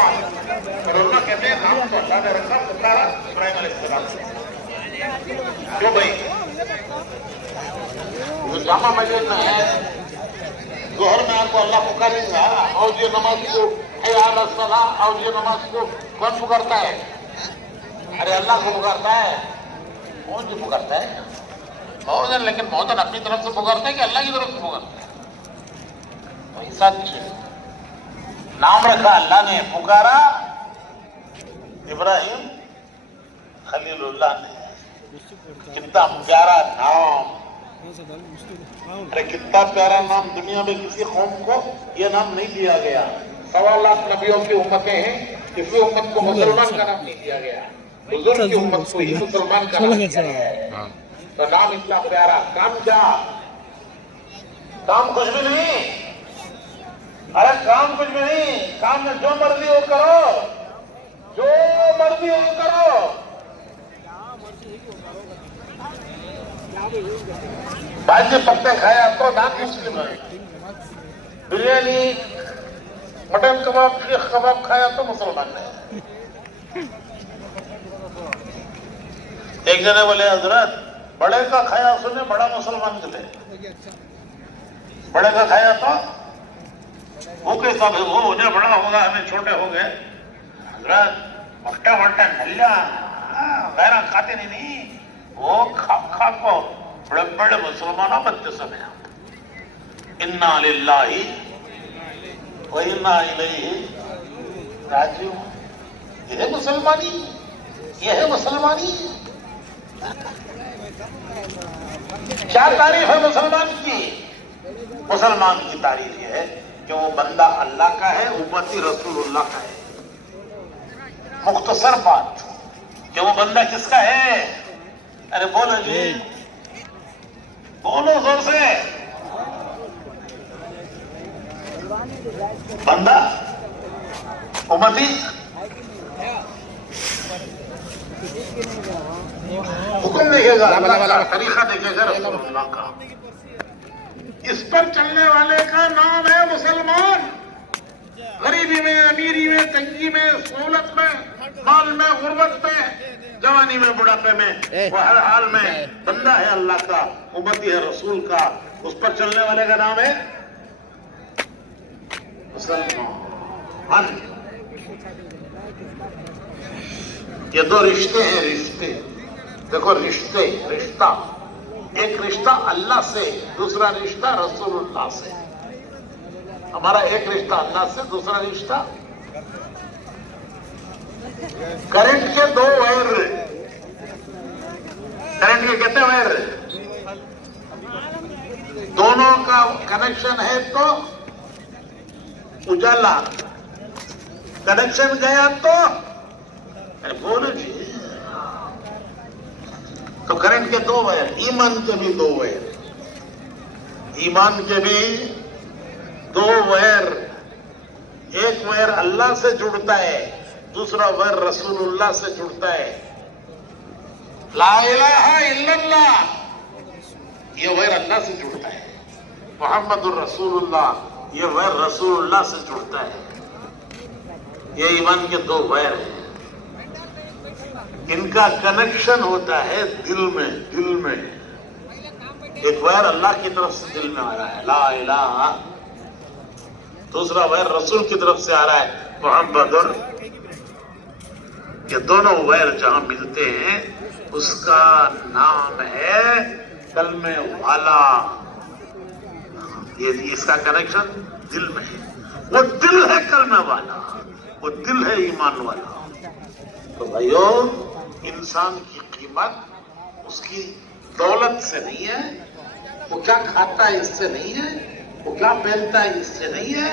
سوال. اور اللہ کہتے ہیں نام تو اللہ نے رکھا پکارا ابراہیم علیہ السلام سے. کیوں بھائی؟ وہ جامع مسجد میں ہے، ظہر میں آپ کو اللہ پکارے گا، اور یہ نماز کو حی علی الصلاۃ، اور یہ نماز کو کون پکارتا ہے؟ ارے اللہ کو پکارتا ہے. کون جو پکارتا ہے؟ موذن. لیکن موذن اپنی طرف سے پکارتا ہے کہ اللہ کی طرف سے پکارتا ہے؟ تو ایسا نام رکھا اللہ نے، پکارا ابراہیم خلیل اللہ نے. کتنا پیارا نام. ارے کتنا پیارا نام. دنیا میں کسی قوم کو یہ نام نہیں دیا گیا. 1.25 لاکھ نبیوں کی امتیں ہیں، کسی امت کو مسلمان کا نام نہیں دیا گیا. بزرگ کی امت کو ہی مسلمان کا نام دیا گیا ہے. تو نام اتنا پیارا. کام کیا؟ کام کچھ بھی نہیں. ارے کام کچھ بھی نہیں. کام میں جو مرضی ہو کرو، جو مرضی ہو کرو. بھاجی پتے کھایا تو دانت مسلم ہے. بریانی، مٹن کباب، سیخ کباب کھایا تو مسلمان ہے. ایک جنے بولے حضرت بڑے کا کھایا سنے بڑا مسلمان کہتے. بڑے کا کھایا تو وہ کیسا وہ ہونے بڑا ہوگا، ہمیں چھوٹے ہو گئے. حضرت مٹا مٹا نلیا غیر کھاتے نہیں. وہ کھا کو بڑے بڑے مسلمانوں بنتے سمے. انا للہ و انا الیہ راجعون. یہ ہے مسلمانی، یہ ہے مسلمانی. کیا تعریف ہے مسلمان کی؟ مسلمان کی تعریف یہ ہے کہ وہ بندہ اللہ کا ہے، امتی رسول اللہ کا ہے. مختصر بات کہ وہ بندہ کس کا ہے؟ ارے بولو جی، بولو زور سے. بندہ امتی حکم دیکھے گا، اللہ کا طریقہ دیکھے گا رسول اللہ کا. اس پر چلنے والے کا نام ہے مسلمان. غریبی میں، امیری میں، تنگی میں، سہولت میں، مال میں، غربت میں، جوانی میں، بڑھاپے میں، وہ ہر حال میں بندہ ہے اللہ کا، امتی ہے رسول کا. اس پر چلنے والے کا نام ہے مسلمان. یہ دو رشتے ہیں. رشتے دیکھو، رشتہ ایک رشتہ اللہ سے، دوسرا رشتہ رسول اللہ سے. ہمارا ایک رشتہ اللہ سے، دوسرا رشتہ کرنٹ کے دو وائر. کرنٹ کے کہتے ہیں وائر. دونوں کا کنیکشن ہے تو اجالا، کنیکشن گیا تو بولو جی. تو کرنٹ کے دو وائر، ایمان کے بھی دو وائر. ایمان کے بھی دو وائر. ایک وائر اللہ سے جڑتا ہے، دوسرا وائر رسول اللہ سے جڑتا ہے. لا الہ الا اللہ، یہ وائر اللہ سے جڑتا ہے. محمد الرسول اللہ، یہ وائر رسول اللہ سے جڑتا ہے. یہ ایمان کے دو وائر ہیں. ان کا کنیکشن ہوتا ہے دل میں. دل میں ایک وائر اللہ کی طرف سے دل میں آ رہا ہے، لا الہ. دوسرا وائر رسول کی طرف سے آ رہا ہے، محمد. یہ دونوں وائر جہاں ملتے ہیں اس کا نام ہے کلمے والا. یہ اس کا کنیکشن دل میں ہے. وہ دل ہے کلمے والا، وہ دل ہے ایمان والا. تو بھائیو، انسان کی قیمت اس کی دولت سے نہیں ہے، وہ کیا کھاتا ہے اس سے نہیں ہے، وہ کیا پہنتا ہے اس سے نہیں ہے،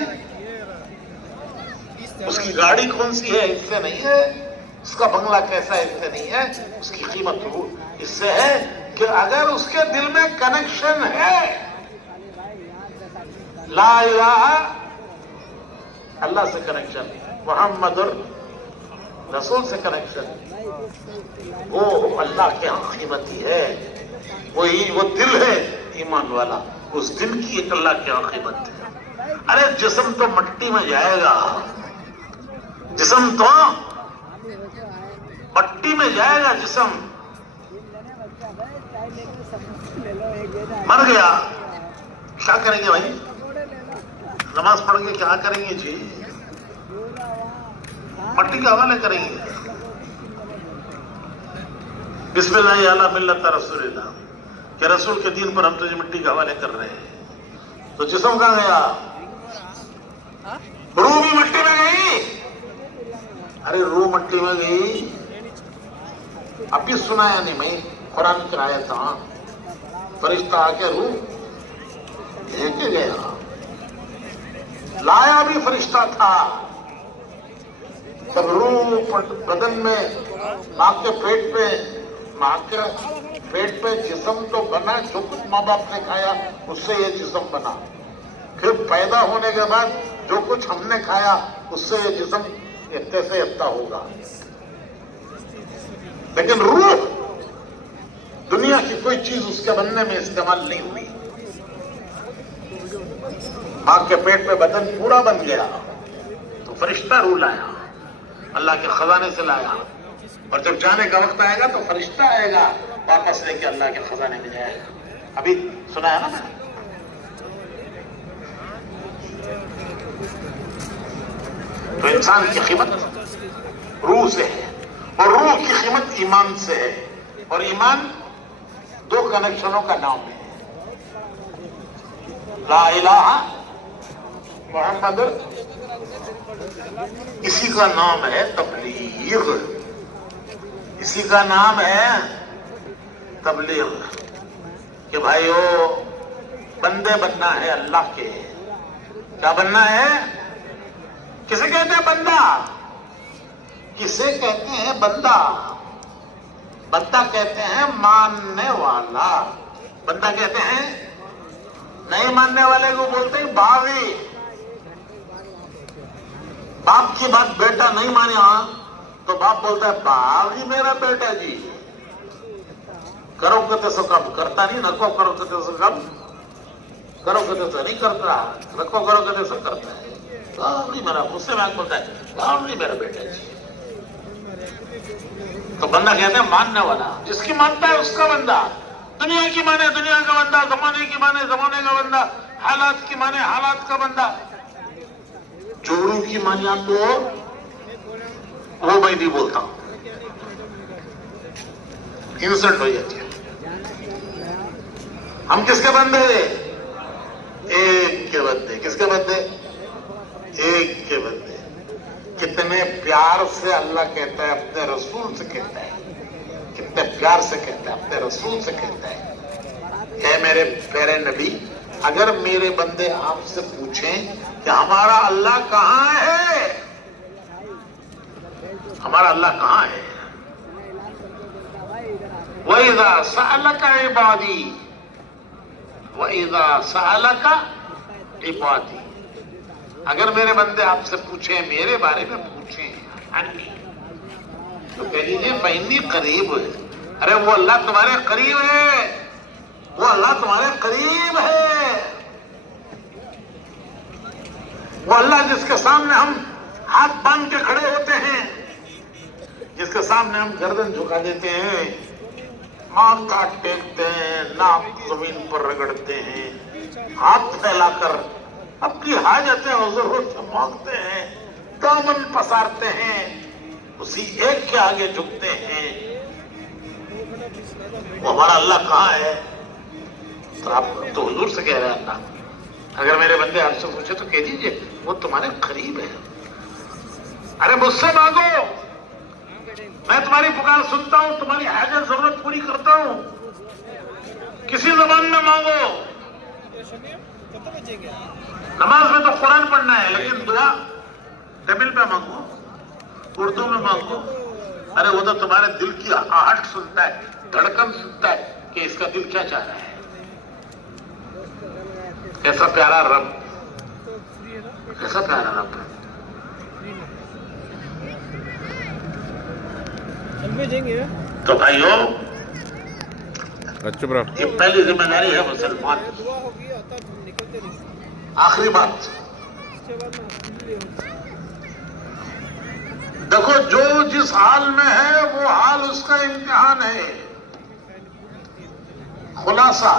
اس کی گاڑی کون سی ہے اس سے نہیں ہے، اس کا بنگلہ کیسا ہے اس سے نہیں ہے. اس کی قیمت اس سے ہے کہ اگر اس کے دل میں کنیکشن ہے، لا الہ اللہ سے کنیکشن، محمد رسول سے کنیکشن، وہ اللہ کے ہاں قیمتی ہے. وہ دل ہے ایمان والا، اس دل کی ایک اللہ کے ہاں قیمت ہے. ارے جسم تو مٹی میں جائے گا، جسم تو مٹی میں جائے گا، جسم مر گیا، کیا کریں گے بھائی؟ نماز پڑھ کے کیا کریں گے جی؟ مٹی کے حوالے کریں گے. بسم اللہ علی ملت رسول اللہ، کہ رسول کے دین پر ہم تجھے مٹی کے حوالے کر رہے ہیں. تو جسم کہاں گیا؟ روح بھی مٹی میں گئی. ارے روح مٹی میں گئی، ابھی سنایا نہیں میں قرآن کی آیت تھا، فرشتہ آ کے روح لے کے گیا. لایا بھی فرشتہ تھا. جب روح بدن میں ماں کے پیٹ پہ جسم تو بنا، جو کچھ ماں باپ نے کھایا اس سے یہ جسم بنا. پھر پیدا ہونے کے بعد جو کچھ ہم نے کھایا اس سے یہ جسم اتنے سے اتنا ہوگا. لیکن روح دنیا کی کوئی چیز اس کے بننے میں استعمال نہیں ہوئی. ماں کے پیٹ پہ بدن پورا بن گیا تو فرشتہ روح لایا، اللہ کے خزانے سے لایا. اور جب جانے کا وقت آئے گا تو فرشتہ آئے گا واپس لے کے اللہ کے خزانے میں جائے گا. ابھی سنا ہے نا میں نے. تو انسان کی قیمت روح سے ہے، اور روح کی قیمت ایمان سے ہے. اور ایمان دو کنیکشنوں کا نام ہے. لا الہ محمد، اسی کا نام ہے تبلیغ، اسی کا نام ہے تبلیغ. کہ بھائیو بندے بننا ہے اللہ کے. کیا بننا ہے؟ کسے کہتے ہیں بندہ؟ کسے کہتے ہیں بندہ؟ بندہ کہتے ہیں ماننے والا. بندہ کہتے ہیں نہیں ماننے والے کو بولتے ہیں باغی. باپ کی بات بیٹا نہیں مانے تو باپ بولتا ہے باغی میرا بیٹا جی. کرو کہتے سو کم کرتا نہیں، رکھو کرو کہتے سو کم کرو کہتے سو نہیں کرتا، رکھو کرو کہتے سو کرتا ہے. باغی میرا، اس سے میں بولتا ہے باغی میرا بیٹا جی. تو بندہ کہتے ہیں ماننے والا. جس کی مانتا ہے اس کا بندہ. دنیا کی مانے دنیا کا بندہ، زمانے کی مانے زمانے کا بندہ، حالات کی مانے حالات کا بندہ. جوڑوں کی مانیا تو وہ میں نہیں بولتا ہوں، انسلٹ ہو جاتی ہے. ہم کس کے بندے؟ ایک کے بندے. کس کے بندے؟ ایک کے بندے. کتنے پیار سے اللہ کہتا ہے اپنے رسول سے کہتا ہے، کتنے پیار سے کہتا ہے اپنے رسول سے کہتا ہے اے میرے پیارے نبی، اگر میرے بندے آپ سے پوچھیں کہ ہمارا اللہ کہاں ہے، ہمارا اللہ کہاں ہے؟ وَإِذَا سَأَلَكَ عِبَادِي وَإِذَا سَأَلَكَ عِبَادِي. اگر میرے بندے آپ سے پوچھیں، میرے بارے میں پوچھیں تو کہہ دیجیے بہنی قریب ہے. ارے وہ اللہ تمہارے قریب ہے، وہ اللہ تمہارے قریب ہے. وہ اللہ جس کے سامنے ہم ہاتھ باندھ کے کھڑے ہوتے ہیں، جس کے سامنے ہم گردن جھکا دیتے ہیں، ماتھا ٹیکتے ہیں، ناک زمین پر رگڑتے ہیں، ہاتھ پھیلا کر اپنی حاجتیں اور ضرورت مانگتے ہیں، دامن پسارتے ہیں، اسی ایک کے آگے جھکتے ہیں. وہ ہمارا اللہ کہاں ہے؟ تو آپ تو حضور سے کہہ رہے ہیں اللہ. اگر میرے بندے آپ سے پوچھے تو کہہ دیجئے وہ تمہارے قریب ہے. ارے مجھ سے مانگو، میں تمہاری پکار سنتا ہوں، تمہاری حاجت ضرورت پوری کرتا ہوں. کسی زبان میں مانگو. نماز میں تو قرآن پڑھنا ہے، لیکن دعا تمل پہ مانگو، اردو میں مانگو. ارے وہ تو تمہارے دل کی آہٹ سنتا ہے، دھڑکن سنتا ہے کہ اس کا دل کیا چاہ رہا ہے. کیسا پیارا رب، کیسا پیارا رب. تو بھائیو یہ پہلی ذمہ داری ہے مسلمان. آخری بات، دیکھو جو جس حال میں ہے وہ حال اس کا امتحان ہے. خلاصہ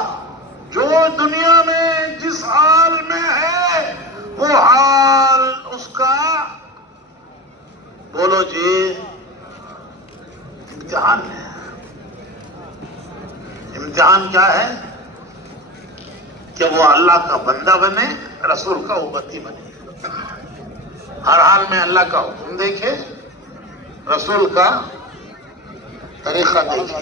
جو دنیا میں جس حال میں ہے وہ حال اس کا بولو جی امتحان ہے. امتحان کیا ہے؟ کہ وہ اللہ کا بندہ بنے، رسول کا امتی بنے، ہر حال میں اللہ کا حکم دیکھے، رسول کا طریقہ دیکھے.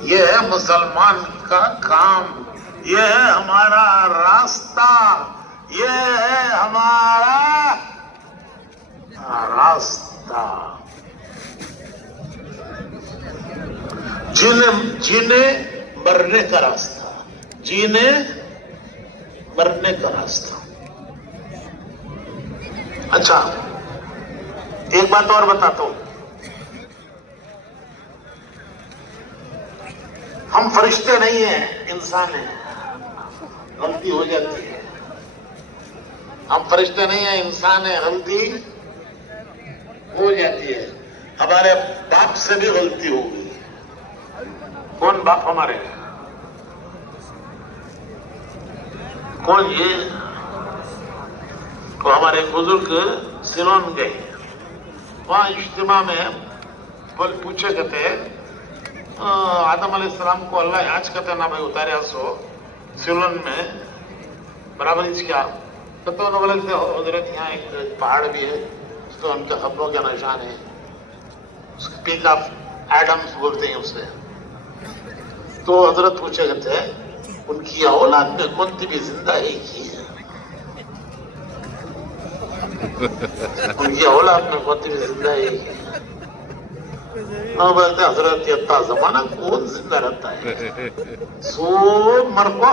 یہ ہے مسلمان کا کام، یہ ہے ہمارا راستہ، یہ ہے ہمارا راستہ. جینے مرنے کا راستہ، جینے مرنے کا راستہ. اچھا ایک بات اور بتاتا ہوں، ہم فرشتے نہیں ہیں، انسان ہیں، غلطی ہو جاتی ہے. ہم فرشتے نہیں ہیں، انسان ہیں، غلطی ہو جاتی ہے. ہمارے باپ سے بھی غلطی ہو گئی. کون باپ ہمارے؟ کون؟ یہ تو ہمارے بزرگ سیلون گئے، وہاں اجتماع میں پوچھے کہتے آدم علیہ السلام کو اللہ آج کہتے نہ بھائی اتاریا سو سیلون میں برابر کیا تو بولے تھے حضرت یہاں ایک پہاڑ بھی ہے، اس کو ان کے قبروں کے نشان ہے، پیک آف ایڈمز بولتے ہیں اسے. تو حضرت پوچھے کہتے ان کی اولاد میں کون سی بھی زندہ ایک ہی ہے، ان کی اولاد میں کون سی بھی زندہ ایک ہے. بولتے حضرت اتنا زمانہ کون زندہ رہتا ہے، سو مر کو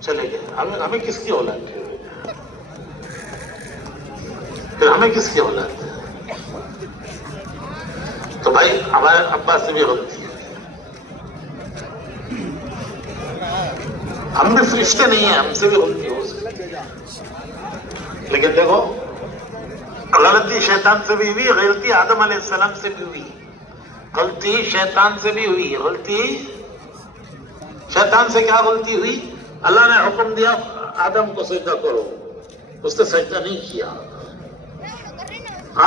چلے گئے. ہمیں کس کی اولاد ہے؟ پھر ہمیں کس کی اولاد ہے؟ تو بھائی ہمارے ابا سے بھی غلطی ہے. ہم بھی فرشتے نہیں ہیں، ہم سے بھی غلطی ہو سکتی. لیکن دیکھو غلطی شیطان سے بھی ہوئی، غلطی آدم علیہ السلام سے بھی ہوئی، غلطی شیطان سے بھی ہوئی. غلطی شیطان سے کیا غلطی ہوئی؟ اللہ نے حکم دیا آدم کو سجدہ کرو، اس نے سجدہ نہیں کیا.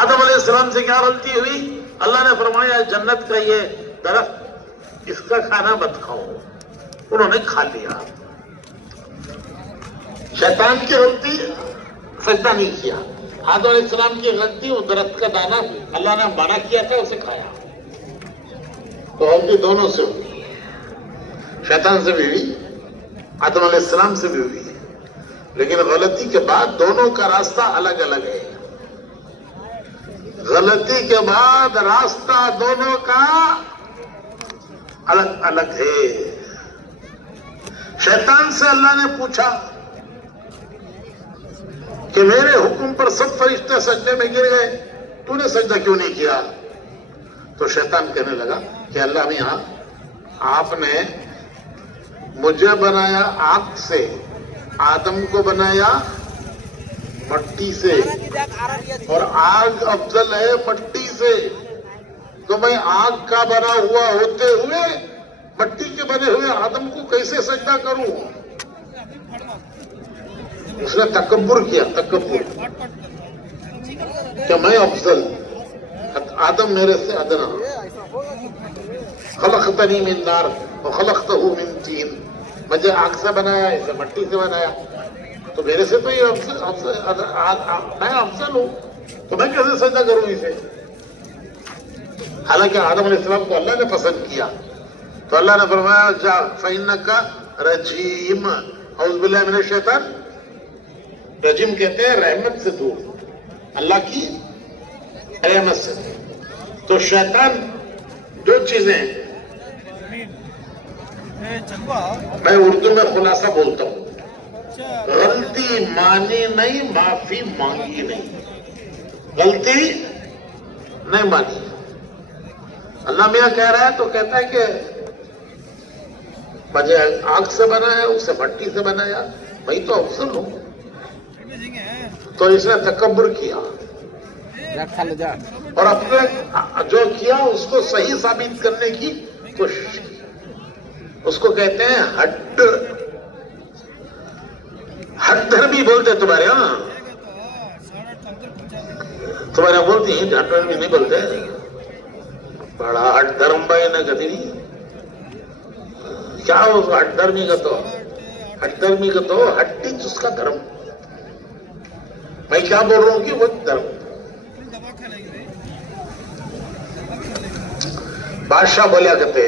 آدم علیہ السلام سے کیا غلطی ہوئی؟ اللہ نے فرمایا جنت کا یہ درخت اس کا کھانا مت کھاؤ، انہوں نے کھا لیا. شیطان کی غلطی سجدہ نہیں کیا، آدم علیہ السلام کی غلطی وہ درخت کا دانا اللہ نے منع کیا تھا اسے کھایا. تو غلطی دونوں سے ہوئی، شیطان سے بھی ہوئی، آدم علیہ السلام سے بھی ہوئی. لیکن غلطی کے بعد دونوں کا راستہ الگ الگ ہے. غلطی کے بعد راستہ دونوں کا الگ الگ ہے. شیطان سے اللہ نے پوچھا کہ میرے حکم پر سب فرشتے سجدے میں گر گئے، تو نے سجدہ کیوں نہیں کیا؟ تو شیطان کہنے لگا کہ اللہ میاں آپ نے مجھے بنایا آگ سے، آدم کو بنایا مٹی سے، اور آگ افضل ہے مٹی سے. تو میں آگ کا بنا ہوا ہوتے ہوئے مٹی کے بنے ہوئے آدم کو کیسے سجدہ کروں؟ اس نے تکبر کیا، تکبر کہ میں افضل، آدم میرے سے ادنا. خلقتنی من نار وخلقتہ من طین، مجھے آگ سے بنایا، اسے مٹی سے بنایا، تو میرے سے تو یہ میں افضل ہوں، تو میں کیسے سجدہ کروں اسے؟ حالانکہ آدم علیہ السلام کو اللہ نے پسند کیا. تو اللہ نے فرمایا جا فإنک رجیم. اعوذ باللہ من الشیطان. رجیم کہتے ہیں رحمت سے دور، اللہ کی رحمت سے. تو شیطان دو چیزیں، میں اردو میں خلاصہ بولتا ہوں، غلطی مانی نہیں، معافی مانگی نہیں. غلطی نہیں مانی. اللہ میاں کہہ رہا ہے تو کہتا ہے کہ مجھے آگ سے بنایا، اسے مٹی سے بنایا، میں تو افضل ہوں. تو اس نے تکبر کیا. اور اپنے جو کیا اس کو صحیح ثابت کرنے کی کوشش کی. اس کو کہتے ہیں ہٹ دھرمی بولتے تمہارے یہاں. تمہارے یہاں بولتی ہیں ہٹ دھرمی نہیں بولتے. بڑا ہٹ دھرم بھائی نہ کدی کیا ہو ہٹ دھرمی کا تو ہٹی اس کا دھرم. میں کیا بول رہا ہوں کہ وہ دھرم. بادشاہ بولیا کرتے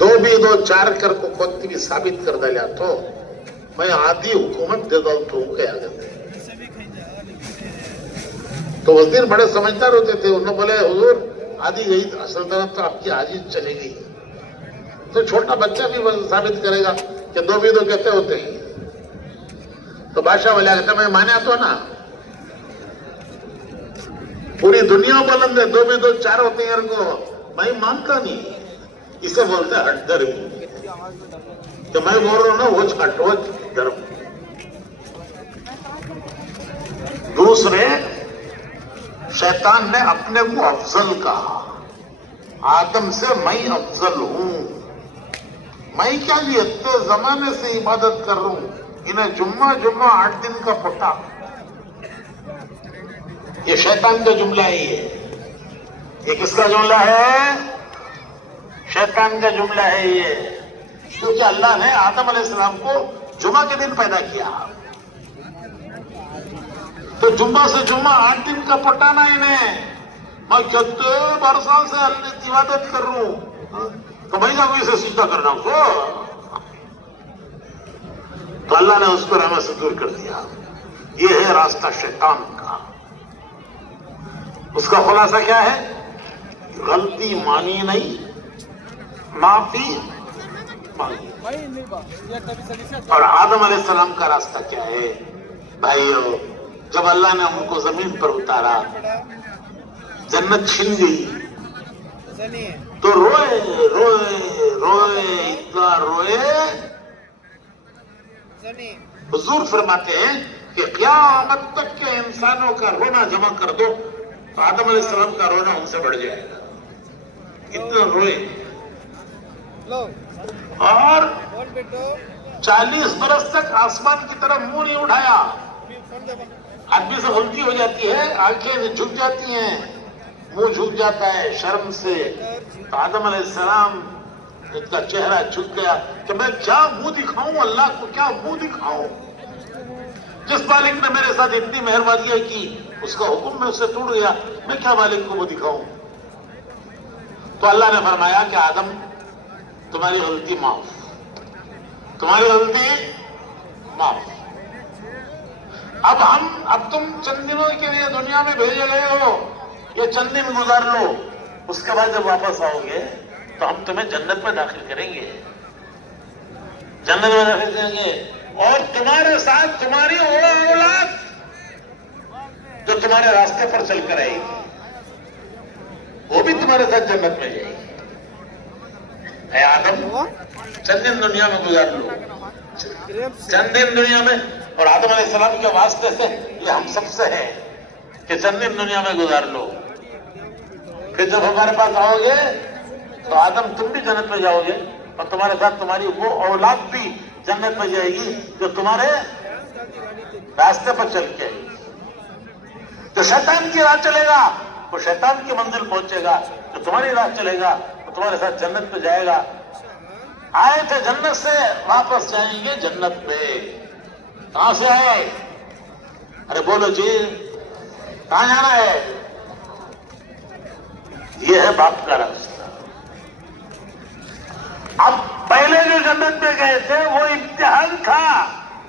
دو بھی دو چار کر کو کوئی بھی ثابت کر دیا تو میں آدھی حکومت دے دوں تو کیا کرتے. تو وزیر بڑے سمجھدار ہوتے تھے. انہوں نے بولے حضور آدھی گئی سلطنت تو آپ کی آدھی چلے گئی. تو چھوٹا بچہ بھی ثابت کرے گا کہ دو بھی دو کہتے ہوتے ہیں. تو بادشاہ بولیا کہتا میں مانے تو نا پوری دنیا بلند ہے دو بھی دو چار ہوتے ہیں کو میں مانتا نہیں. اسے بولتے ہیں ہٹ دھرمی. کہ میں بول رہا ہوں نا وہ ہٹو دھرم. دوسرے شیطان نے اپنے کو افضل کہا. آدم سے میں افضل ہوں. میں کیا یہ اتنے زمانے سے عبادت کر رہا ہوں. انہیں جمعہ 8 دن کا پٹا. یہ شیطان کا جملہ ہے. یہ کس کا جملہ ہے؟ شیطان کا جملہ ہے یہ. کیونکہ اللہ نے آدم علیہ السلام کو جمعہ کے دن پیدا کیا. تو جمعہ سے جمعہ 8 دن کا پٹانا انہیں. میں کتنے برسوں سے عبادت کر رہا ہوں تو میں جا اسے سیدھا کرنا اس کو. تو اللہ نے اس کو رحمت سے دور کر دیا. یہ ہے راستہ شیطان کا. اس کا خلاصہ کیا ہے؟ غلطی مانی نہیں معافی مانگی. اور آدم علیہ السلام کا راستہ کیا ہے بھائیو؟ جب اللہ نے ہم کو زمین پر اتارا جنت چھن گئی تو روئے اتنا روئے. حضور فرماتے ہیں کہ قیامت تک کے انسانوں کا رونا جمع کر دو تو آدم علیہ السلام کا رونا ان سے بڑھ جائے گا. اتنا روئے. اور 40 برس تک آسمان کی طرف منہ نہیں اٹھایا. آدمی سے غلطی ہو جاتی ہے, آنکھیں جھک جاتی ہیں, منہ جھک جاتا ہے شرم سے. تو آدم علیہ السلام کا چہرہ جھک گیا کہ میں کیا منہ دکھاؤں اللہ کو, کیا منہ دکھاؤں. جس مالک نے میرے ساتھ اتنی مہربانی کی اس کا حکم میں اسے ٹوٹ گیا, میں کیا مالک کو منہ دکھاؤں. تو اللہ نے فرمایا کہ آدم تمہاری غلطی معاف, تمہاری غلطی معاف. اب تم چند دنوں کے لیے دنیا میں بھیجے گئے ہو, یہ چند دن گزار لو, اس کے بعد جب واپس آؤ گے تو ہم تمہیں جنت میں داخل کریں گے. جنت میں داخل کریں گے اور تمہارے ساتھ تمہاری اولاد جو تمہارے راستے پر چل کر آئے گی وہ بھی تمہارے ساتھ جنت میں جائے گی. اے آدم چند دن دنیا میں گزار لو, چند دن دنیا میں. اور آدم علیہ السلام کے واسطے سے یہ ہم سب سے ہے کہ چند دن دنیا میں گزار لو. پھر جب ہمارے پاس آؤ گے تو آدم تم بھی جنت میں جاؤ گے اور تمہارے ساتھ تمہاری وہ اولاد بھی جنت میں جائے گی جو تمہارے راستے پر چل کے آئے گی. جو شیطان کی راہ چلے گا وہ شیطان کی منزل پہنچے گا, جو تمہاری راہ چلے گا وہ تمہارے ساتھ جنت میں جائے گا. آئے تھے جنت سے واپس جائیں گے جنت پہ. کہاں سے آئے؟ ارے بولو جی, کہاں جانا ہے؟ یہ ہے باپ کا راستہ. اب پہلے جو جنت میں گئے تھے وہ امتحان تھا,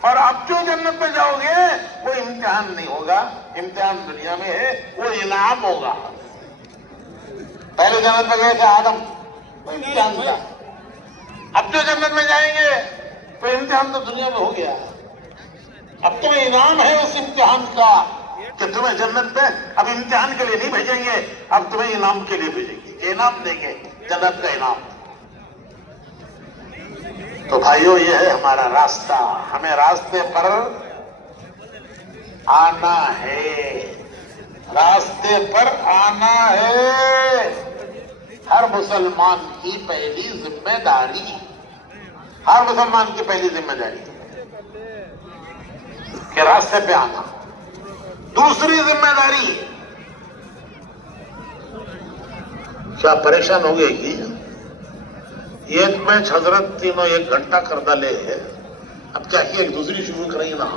اور اب جو جنت میں جاؤ گے وہ امتحان نہیں ہوگا. امتحان دنیا میں ہے, وہ انعام ہوگا. پہلے جنت میں گئے تھے آدم, وہ امتحان تھا. اب جو جنت میں جائیں گے تو امتحان تو دنیا میں ہو گیا. اب تمہیں انعام ہے اس امتحان کا کہ تمہیں جنت پہ اب امتحان کے لیے نہیں بھیجیں گے, اب تمہیں انعام کے لیے بھیجیں گے. انعام دیں گے, جنت کا انعام. تو بھائیو یہ ہے ہمارا راستہ. ہمیں راستے پر آنا ہے، راستے پر آنا ہے، ہر مسلمان کی پہلی ذمہ داری، ہر مسلمان کی پہلی ذمہ داری کہ راستے پہ آنا۔ دوسری ذمہ داری کیا پریشان ہو گئے کہ ایک میچ حضرت تینوں 1 گھنٹہ کر ڈالے ہے، اب کیا کہ ایک دوسری شروع کریں نا،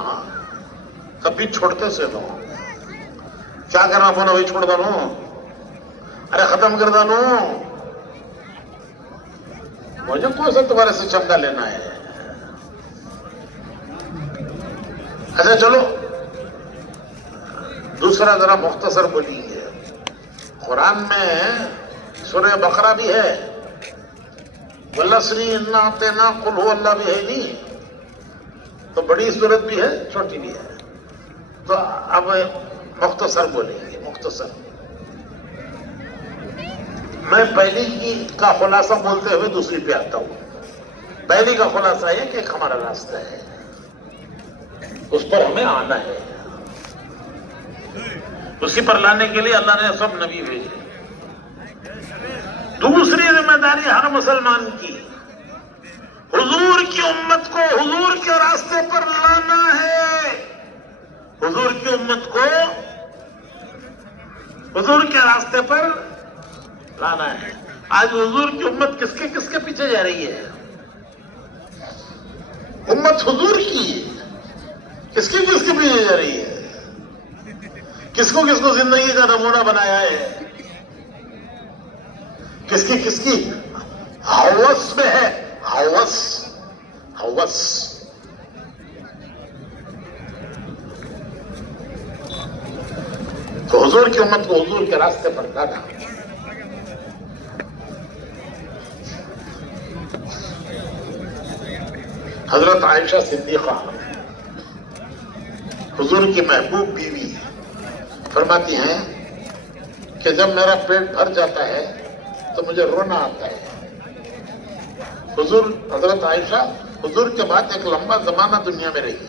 کبھی چھوڑتے سے نو کیا کرنا پونا وہی چھوڑ دانو، ارے ختم کر دانو، مجھے کون سا تمہارے سے چمکا لینا ہے؟ اچھا چلو دوسرا ذرا مختصر بولی ہے، قرآن میں سورہ بقرہ بھی ہے، والعصر انا اعطیناک قل هو اللہ بھی ہے نہیں، تو بڑی صورت بھی ہے چھوٹی بھی ہے، تو اب مختصر بولیں گے، مختصر۔ میں پہلی کی کا خلاصہ بولتے ہوئے دوسری پہ آتا ہوں۔ پہلی کا خلاصہ یہ کہ ایک ہمارا راستہ ہے، اس پر ہمیں آنا ہے، اسی پر لانے کے لیے اللہ نے سب نبی بھیجے۔ دوسری ذمہ داری ہر مسلمان کی، حضور کی امت کو حضور کے راستے پر لانا ہے، حضور کی امت کو حضور کے راستے پر لانا ہے۔ آج حضور کی امت کس کے پیچھے جا رہی ہے؟ امت حضور کی کس کے پیچھے جا رہی ہے؟ کس کو زندگی کا نمونہ بنایا ہے؟ کس کی ہوس میں ہے، ہوس۔ تو حضور کی امت کو حضور کے راستے پر لانا۔ حضرت عائشہ صدیقہ حضور کی محبوب بیوی فرماتی ہیں کہ جب میرا پیٹ بھر جاتا ہے تو مجھے رونا آتا ہے۔ حضرت عائشہ حضور کے بعد ایک لمبا زمانہ دنیا میں رہی،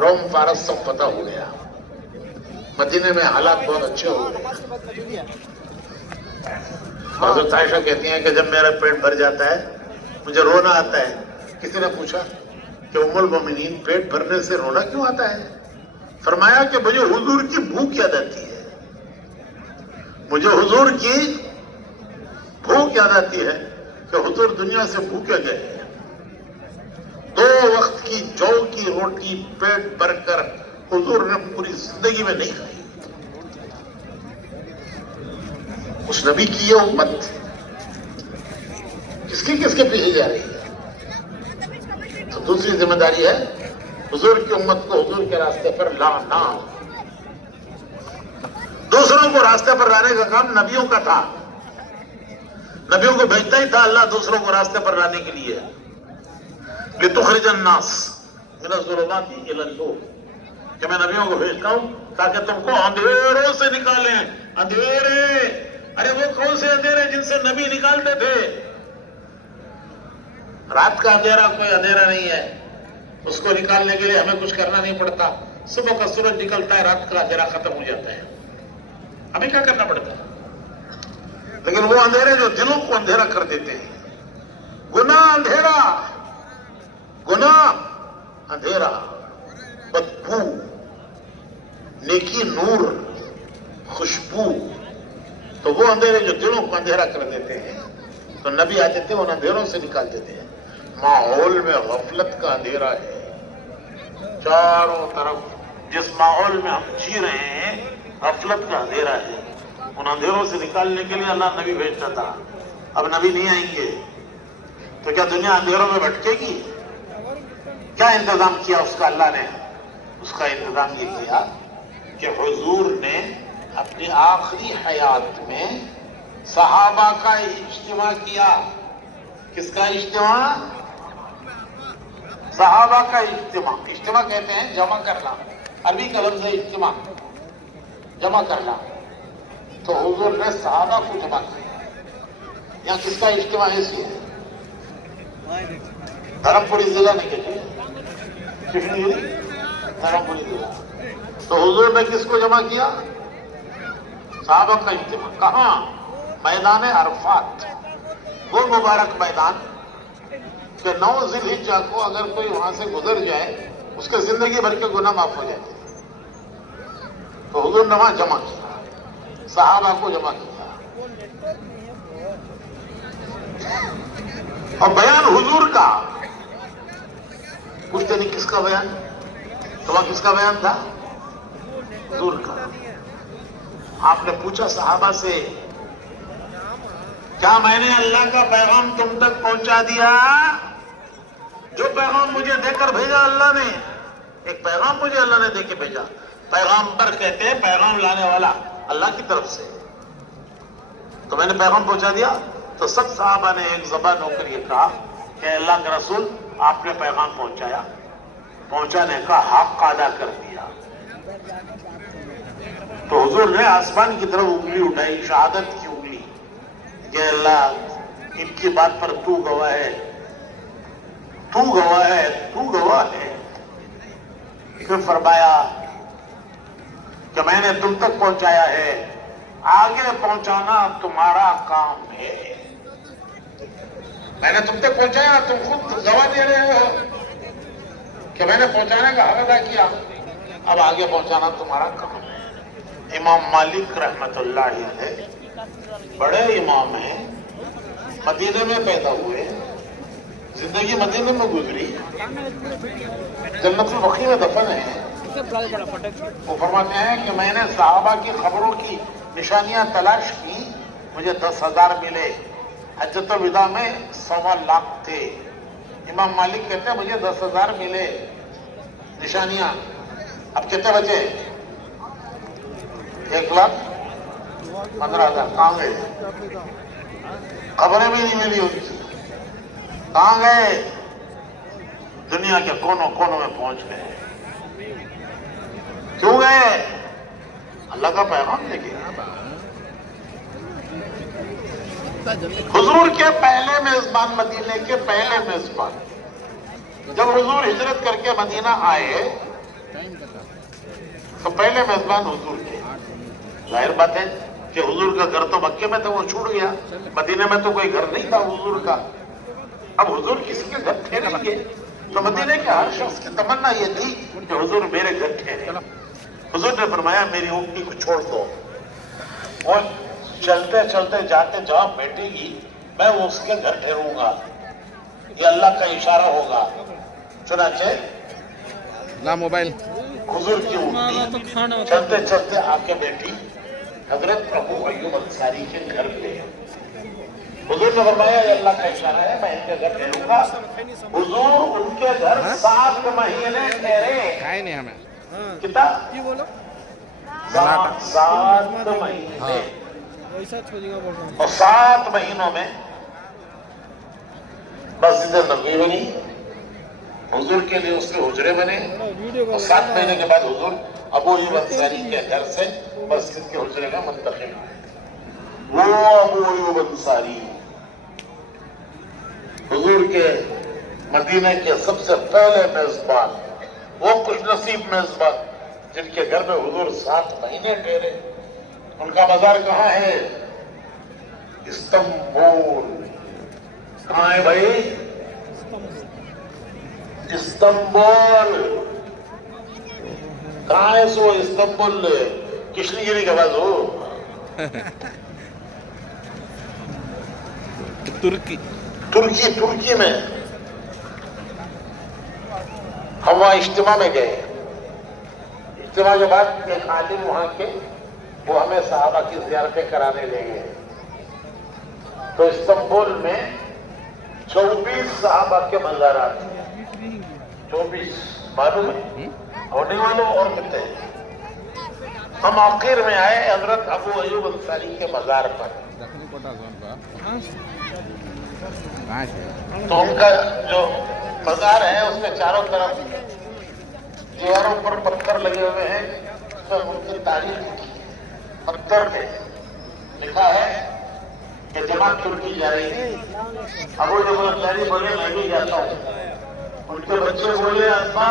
روم فارس سب پتہ ہو گیا، مدینے میں حالات بہت اچھے ہو گئے۔ حضرت عائشہ کہتی ہیں کہ جب میرا پیٹ بھر جاتا ہے مجھے رونا آتا ہے۔ کسی نے پوچھا کہ ام المومنین پیٹ بھرنے سے رونا کیوں آتا ہے؟ فرمایا کہ مجھے حضور کی بھوک یاد آتی ہے، مجھے حضور کی بھوک یاد آتی ہے کہ حضور دنیا سے بھوکے گئے، 2 وقت کی جو کی روٹی پیٹ بھر کر حضور نے پوری زندگی میں نہیں کھائی۔ اس نبی کی یہ امت کس کے پیچھے جا رہی ہے؟ تو دوسری ذمہ داری ہے حضور کی امت کو حضور کے راستے پر لانا۔ دوسروں کو راستے پر لانے کا کام نبیوں کا تھا، نبیوں کو بھیجتا ہی تھا اللہ دوسروں کو راستے پر لانے کے لیے۔ لِتُخْرِجَ النَّاسَ مِنَ الظُّلُمَاتِ إِلَى النُّورِ، کہ میں نبیوں کو بھیجتا ہوں تاکہ تم کو اندھیروں سے نکالیں۔ اندھیرے، ارے وہ کون سے اندھیرے جن سے نبی نکالتے تھے؟ رات کا اندھیرا کوئی اندھیرا نہیں ہے، اس کو نکالنے کے لیے ہمیں کچھ کرنا نہیں پڑتا، صبح کا سورج نکلتا ہے، رات کا اندھیرا ختم ہو جاتا ہے، ہمیں کیا کرنا پڑتا ہے؟ لیکن وہ اندھیرے جو دلوں کو اندھیرا کر دیتے ہیں، گناہ اندھیرا، گناہ اندھیرا، بدبو، نیکی نور، خوشبو، تو وہ اندھیرے جو دلوں کو اندھیرا کر دیتے ہیں، تو نبی آتے تھے ان اندھیروں سے نکال دیتے ہیں۔ ماحول میں غفلت کا اندھیرا ہے، چاروں طرف جس ماحول میں ہم جی رہے ہیں غفلت کا اندھیرا ہے، ان اندھیروں سے نکالنے کے لیے اللہ نبی بھیجتا تھا۔ اب نبی نہیں آئیں گے تو کیا دنیا اندھیروں میں بھٹکے گی؟ کیا انتظام کیا اس کا اللہ نے؟ اس کا انتظام یہ کیا کہ حضور نے اپنی آخری حیات میں صحابہ کا اجتماع کیا۔ کس کا اجتماع؟ صحابہ کا اجتماع۔ اجتماع کہتے ہیں جمع کرنا، عربی کا لفظ ہے اجتماع، جمع کرنا۔ تو حضور نے صحابہ کو جمع کیا۔ یہاں کس کا اجتماع ہے؟ سی دھرم پوری ضلع نہیں کہتے، دھرم پوری ضلع تو حضور نے کس کو جمع کیا؟ صحابہ کا اجتماع. کہاں؟ میدان عرفات. وہ مبارک میدان کہ 9 ذی الحجہ کو اگر کوئی وہاں سے گزر جائے اس کے زندگی بھر کے گناہ معاف ہو جاتے. تو حضور نے وہاں جمع کیا, صحابہ کو جمع کیا. اور بیان حضور کا پوچھتے نہیں کس کا بیان؟ تو وہاں کس کا بیان تھا؟ حضور کا. آپ نے پوچھا صحابہ سے, کیا میں نے اللہ کا پیغام تم تک پہنچا دیا؟ جو پیغام مجھے دے کر بھیجا اللہ نے, ایک پیغام مجھے اللہ نے دے کے بھیجا. پیغامبر کہتے ہیں پیغام لانے والا اللہ کی طرف سے. تو میں نے پیغام پہنچا دیا. تو سب صحابہ نے ایک زبان ہو کر یہ کہا کہ اللہ کے رسول آپ نے پیغام پہنچایا, پہنچانے کا حق ادا کر دیا. تو حضور نے آسمان کی طرف انگلی اٹھائی, شہادت کی انگلی, کہ اللہ ان کی بات پر تو گواہ ہے, تو گواہ ہے, تو گواہ ہے. پھر فرمایا کہ میں نے تم تک پہنچایا ہے, آگے پہنچانا تمہارا کام ہے. میں نے تم تک پہنچایا, تم خود گواہ دے رہے ہو کہ میں نے پہنچانے کا حق ادا کیا, اب آگے پہنچانا تمہارا کام ہے. امام مالک رحمت اللہ علیہ بڑے امام ہیں, مدینے میں پیدا ہوئے, زندگی مدینے میں گزری, جنت البقیع میں دفن ہیں. وہ فرماتے ہیں کہ میں نے صحابہ کی خبروں کی نشانیاں تلاش کی, مجھے 10,000 ملے. حجۃ الوداع میں 1.25 لاکھ تھے. امام مالک کہتے ہیں مجھے 10,000 ملے نشانیاں, اب کتنے بچے؟ 1,15,000. کہاں گئے؟ خبریں بھی نہیں ملی ان کی, کہاں گئے؟ دنیا کے کونوں کونوں میں پہنچ گئے. کیوں گئے؟ اللہ کا پیغام لے کے. حضور کے پہلے میزبان, مدینے کے پہلے میزبان, جب حضور ہجرت کر کے مدینہ آئے تو پہلے میزبان حضور کے. ظاہر بات ہے کہ حضور کا گھر تو مکے میں تھا, وہ چھوڑ گیا. مدینے میں تو کوئی گھر نہیں تھا حضور کا. اب حضور کسی کے گھر ٹھہریں گے تو مدینے کے ہر شخص کی تمنا یہ تھی کہ حضور میرے گھر ٹھہرے. حضور نے فرمایا میری اونٹنی کو چھوڑ دو, اور چلتے چلتے جا کے جہاں بیٹھے گی میں اس کے گھر ٹھہروں گا, یہ اللہ کا اشارہ ہوگا. چنانچہ لا موبائل حضور کی اونٹنی چلتے چلتے آ کے بیٹھی حضرت ابو ایوب انصاری کے گھر پہ. حضور نے فرمایا یہ اللہ کا اشارہ ہے, میں ان کے گھر ٹھہروں گا. حضور ان کے گھر 7 مہینے ٹھہرے. کھائے نہیں ہمیں کتنا؟ 7 مہینے. اور 7 مہینوں میں مسجد نبوی بنی, حضور کے لیے اس کے حجرے بنے, اور 7 مہینے کے بعد حضور ابو ایوب انصاری کے گھر سے مسجد کے حجرے میں منتقل ہوئے. وہ ابو ایوب انصاری حضور کے مدینہ کے سب سے پہلے میزبان, وہ خوش نصیب میزبان جن کے گھر میں حضور 7 مہینے ٹھہرے. ان کا مزار کہاں ہے؟ استنبول. کہاں ہے بھائی؟ استنبول. کہاں ہے سو استنبول؟ کشنی گیری کے بعد ہو ترکی میں. ہم وہاں اجتماع میں گئے. اجتماع کے بعد ایک عالم وہاں کے, وہ ہمیں صحابہ کی زیارتیں کرانے لے گئے. تو استنبول میں 24 صحابہ کے مزارات ہیں. 24 معلوم ہے ہونے والوں اور کتنے. ہم آخر میں آئے حضرت ابو ایوب انصاری کے مزار پر. تو ان کا جو مزار ہے اس میں چاروں طرف دیواروں پر پتھر لگے ہوئے ہیں, اس میں ان کی تاریخ پتھر پہ لکھا ہے کہ جماعت ترکی جا رہی ہے. ابو ایوب انصاری بولے میں بھی جاتا ہوں. ان کے بچے بولے اسما